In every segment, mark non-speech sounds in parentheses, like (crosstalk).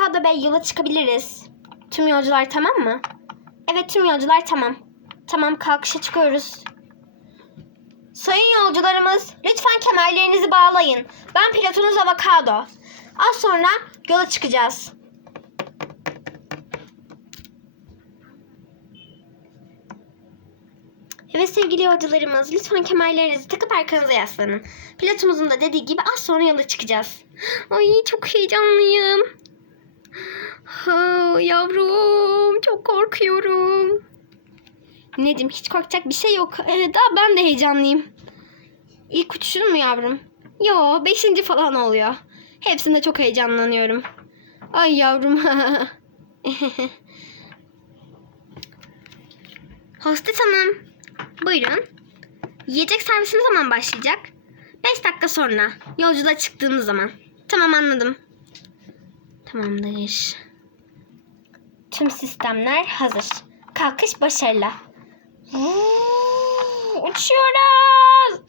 Avokado Bey yola çıkabiliriz. Tüm yolcular tamam mı? Evet tüm yolcular tamam. Tamam kalkışa çıkıyoruz. Sayın yolcularımız lütfen kemerlerinizi bağlayın. Ben pilotunuz Avokado. Az sonra yola çıkacağız. Evet sevgili yolcularımız lütfen kemerlerinizi takıp arkanıza yaslanın. Pilotumuzun da dediği gibi az sonra yola çıkacağız. (gasps) Ay çok heyecanlıyım. Ha, yavrum çok korkuyorum. Nedim hiç korkacak bir şey yok. Ee, daha ben de heyecanlıyım. İlk uçuşun mu yavrum? Yo beşinci falan oluyor. Hepsinde çok heyecanlanıyorum. Ay yavrum. (laughs) Hostes hanım. Buyurun. Yiyecek servisi ne zaman başlayacak? 5 dakika sonra. Yolculuğa çıktığımız zaman. Tamam anladım. Tamamdır. Tüm sistemler hazır. Kalkış başarılı. Uçuyoruz.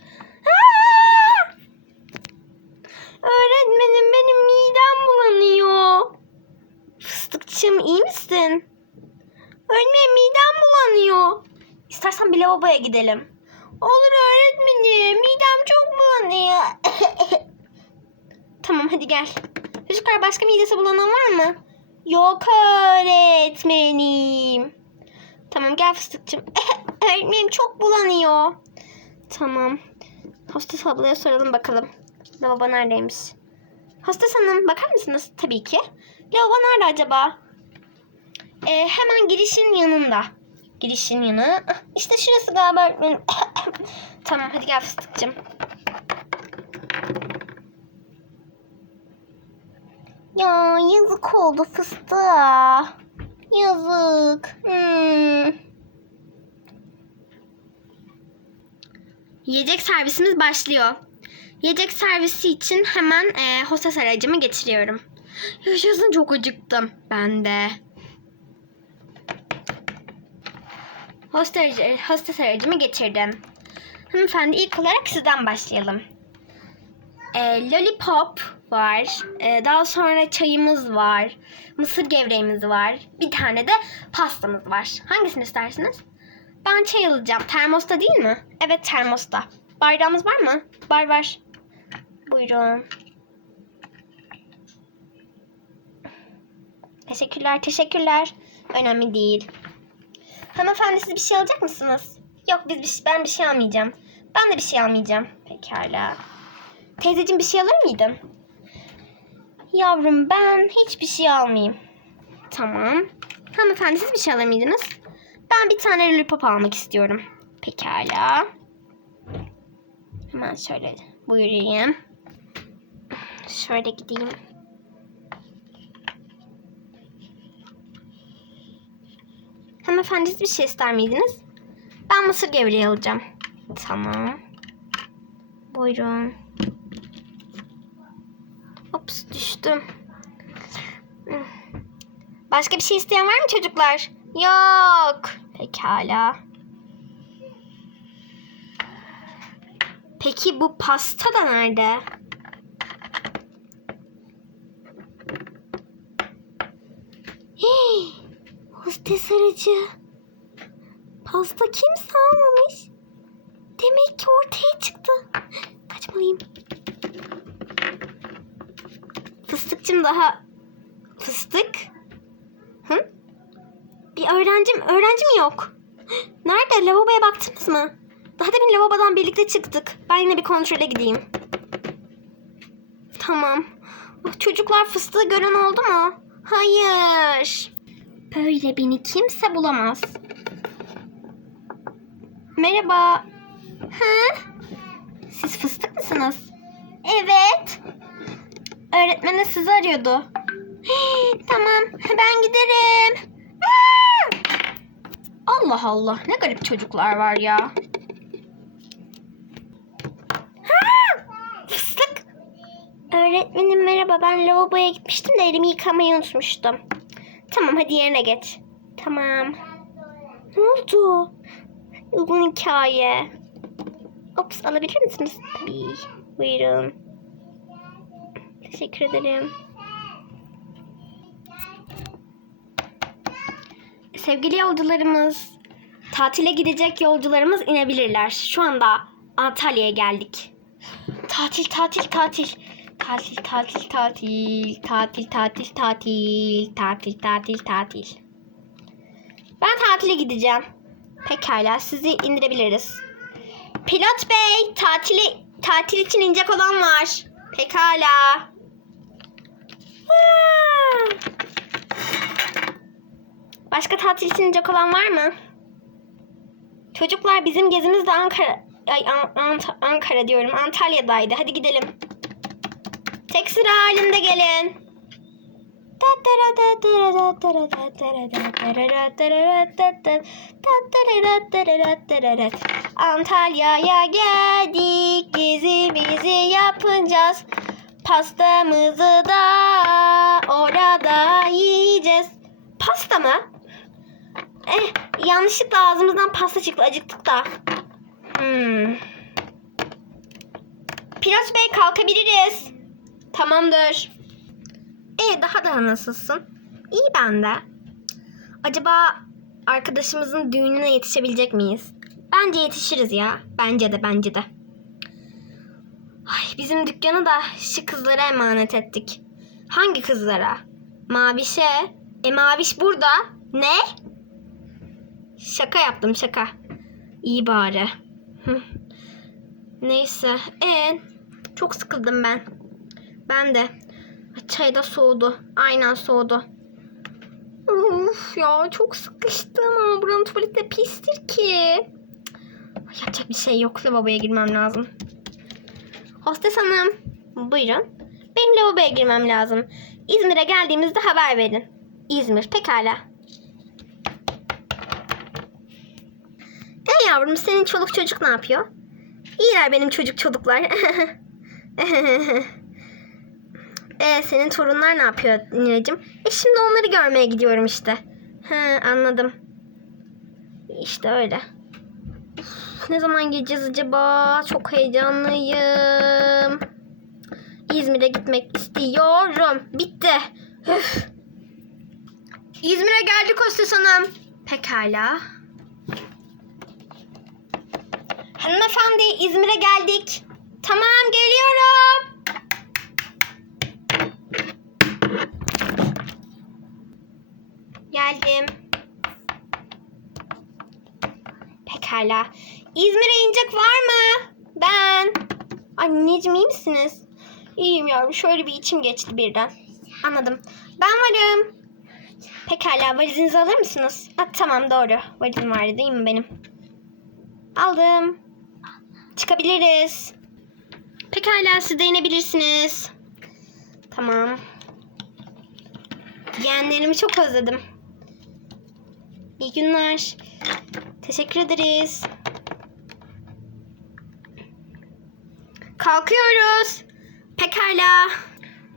Öğretmenim benim midem bulanıyor. Fıstıkçım iyi misin? Öğretmenim midem bulanıyor. İstersen bir lavaboya gidelim. Olur öğretmenim. Midem çok bulanıyor. (coughs) tamam hadi gel. Çocuklar başka midesi bulanan var mı? Yok öğretmenim. Tamam gel fıstıkçım. (laughs) öğretmenim çok bulanıyor. Tamam. Hostes ablaya soralım bakalım. Lavabo neredeymiş? Hostes hanım bakar mısınız? Tabii ki. Lavabo nerede acaba? Ee, hemen girişin yanında. Girişin yanı. Ah, İşte şurası galiba öğretmenim. (laughs) tamam hadi gel fıstıkçım. Ya yazık oldu fıstığa. Yazık. Hmm. Yiyecek servisimiz başlıyor. Yiyecek servisi için hemen e, hostes aracımı getiriyorum. Yaşasın çok acıktım. Ben de. Hostes, hostes aracımı getirdim. Hanımefendi ilk olarak sizden başlayalım. Ee, lollipop var. Ee, daha sonra çayımız var. Mısır gevreğimiz var. Bir tane de pastamız var. Hangisini istersiniz? Ben çay alacağım. Termosta değil mi? Evet termosta. Bardağımız var mı? Var var. Buyurun. Teşekkürler, teşekkürler. Önemli değil. Hanımefendi siz bir şey alacak mısınız? Yok biz bir, şey- ben bir şey almayacağım. Ben de bir şey almayacağım. Pekala. Teyzeciğim bir şey alır mıydın? Yavrum ben hiçbir şey almayayım. Tamam. Hanımefendi siz bir şey alır mıydınız? Ben bir tane lollipop almak istiyorum. Pekala. Hemen şöyle buyurayım. Şöyle gideyim. Hanımefendi siz bir şey ister miydiniz? Ben mısır gevreği alacağım. Tamam. Buyurun. Ops düştüm. Başka bir şey isteyen var mı çocuklar? Yok. Pekala. Peki bu pasta da nerede? Hii, hostes aracı. Pasta kimse almamış. Demek ki ortaya çıktı. Fıstıkçım daha... Fıstık? Hı? Bir öğrencim, öğrencim yok. Nerede? Lavaboya baktınız mı? Daha demin lavabodan birlikte çıktık. Ben yine bir kontrole gideyim. Tamam. Oh, Çocuklar fıstığı gören oldu mu? Hayır. Böyle beni kimse bulamaz. Merhaba. Hı? Siz fıstık mısınız? Evet. Öğretmenin sizi arıyordu. (gasps) Tamam ben giderim. Allah Allah ne garip çocuklar var ya. Öğretmenim merhaba ben lavaboya gitmiştim de elimi yıkamayı unutmuştum. Tamam hadi yerine geç. Tamam. Ne oldu? Uzun hikaye. Ops alabilir misiniz? Tabii. Buyurun. Teşekkür ederim. sevgili yolcularımız, tatile gidecek yolcularımız inebilirler. Şu anda Antalya'ya geldik. Tatil, tatil, tatil. Tatil, tatil, tatil. Tatil, tatil, tatil. Tatil, tatil, tatil. Ben tatile gideceğim. Pekala, sizi indirebiliriz. Pilot bey, tatili, tatil için inecek olan var. Pekala. Başka tatil için olan var mı? Çocuklar bizim gezimiz de Ankara, ay, An- Ant- Ankara diyorum Antalya'daydı. Hadi gidelim. Tek sıra halinde gelin. Antalya'ya geldik gezimizi yapacağız. Pastamızı da orada yiyeceğiz. Pasta mı? Eh, yanlışlıkla ağzımızdan pasta çıktı. Acıktık da. Hmm. Pilot Bey kalkabiliriz. Tamamdır. E daha da nasılsın? İyi ben de. Acaba arkadaşımızın düğününe yetişebilecek miyiz? Bence yetişiriz ya. Bence de bence de. Ay, bizim dükkanı da şu kızlara emanet ettik. Hangi kızlara? Mavişe. E Maviş burada. Ne? Şaka yaptım şaka. İyi bari. Neyse. E çok sıkıldım ben. Ben de. Çay da soğudu. Aynen soğudu. Uf ya çok sıkıştım ama buranın tuvaleti de pistir ki. Yapacak bir şey yok. Lavaboya girmem lazım. Hostes hanım. Buyurun. Benim lavaboya girmem lazım. İzmir'e geldiğimizde haber verin. İzmir pekala. E yavrum senin çoluk çocuk ne yapıyor? İyiler benim çocuk çocuklar. (laughs) e senin torunlar ne yapıyor Nineciğim? E şimdi onları görmeye gidiyorum işte. He anladım. İşte öyle. Ne zaman gideceğiz acaba? Çok heyecanlıyım. İzmir'e gitmek istiyorum. Bitti. Üf. İzmir'e geldik hostes hanım. Pekala. Hanımefendi İzmir'e geldik. Tamam geliyorum. Geldim. Pekala. İzmir'e inecek var mı? Ben. Anneciğim iyi misiniz? İyiyim yavrum. Şöyle bir içim geçti birden. Anladım. Ben varım. Pekala valizinizi alır mısınız? Ha, tamam doğru. Valizim vardı değil mi benim? Aldım. Çıkabiliriz. Pekala siz de inebilirsiniz. Tamam. Yeğenlerimi çok özledim. İyi günler. Teşekkür ederiz. Kalkıyoruz. Pekala.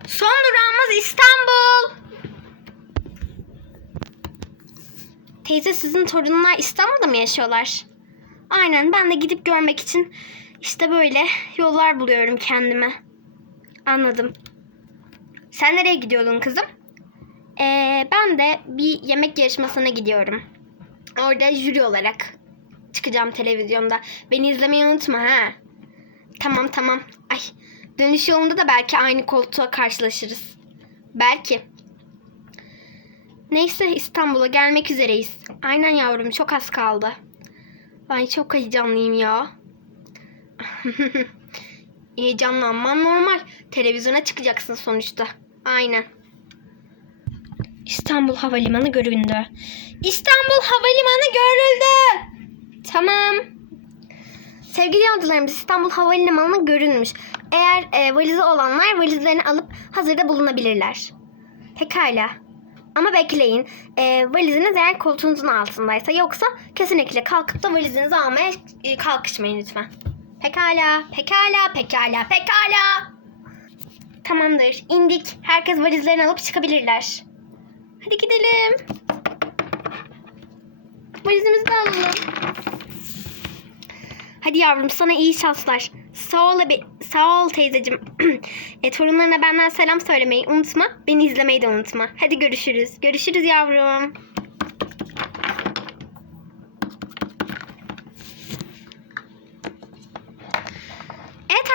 Son durağımız İstanbul. Teyze sizin torunlar İstanbul'da mı yaşıyorlar? Aynen ben de gidip görmek için işte böyle yollar buluyorum kendime. Anladım. Sen nereye gidiyordun kızım? Ee, ben de bir yemek yarışmasına gidiyorum. Orada jüri olarak çıkacağım televizyonda. Beni izlemeyi unutma ha. Tamam tamam. Ay dönüş yolunda da belki aynı koltuğa karşılaşırız. Belki. Neyse İstanbul'a gelmek üzereyiz. Aynen yavrum çok az kaldı. Ay çok heyecanlıyım ya. (laughs) Heyecanlanman normal. Televizyona çıkacaksın sonuçta. Aynen. İstanbul Havalimanı göründü. İstanbul Havalimanı görüldü. Tamam. Sevgili yolcularımız İstanbul Havalimanı görünmüş. Eğer e, valizi olanlar valizlerini alıp hazırda bulunabilirler. Pekala. Ama bekleyin. E, valiziniz eğer koltuğunuzun altındaysa yoksa kesinlikle kalkıp da valizinizi almaya e, kalkışmayın lütfen. Pekala, pekala, pekala, pekala. Tamamdır. indik. Herkes valizlerini alıp çıkabilirler. Hadi gidelim. Valizimizi de alalım. Hadi yavrum sana iyi şanslar. Sağ ol, abi, sağ ol teyzeciğim. (clears throat) e, torunlarına benden selam söylemeyi unutma. Beni izlemeyi de unutma. Hadi görüşürüz. Görüşürüz yavrum.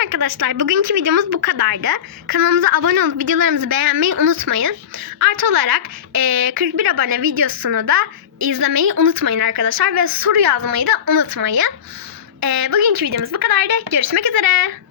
Arkadaşlar bugünkü videomuz bu kadardı. Kanalımıza abone olup videolarımızı beğenmeyi unutmayın. Artı olarak e, 41 abone videosunu da izlemeyi unutmayın arkadaşlar. Ve soru yazmayı da unutmayın. E, bugünkü videomuz bu kadardı. Görüşmek üzere.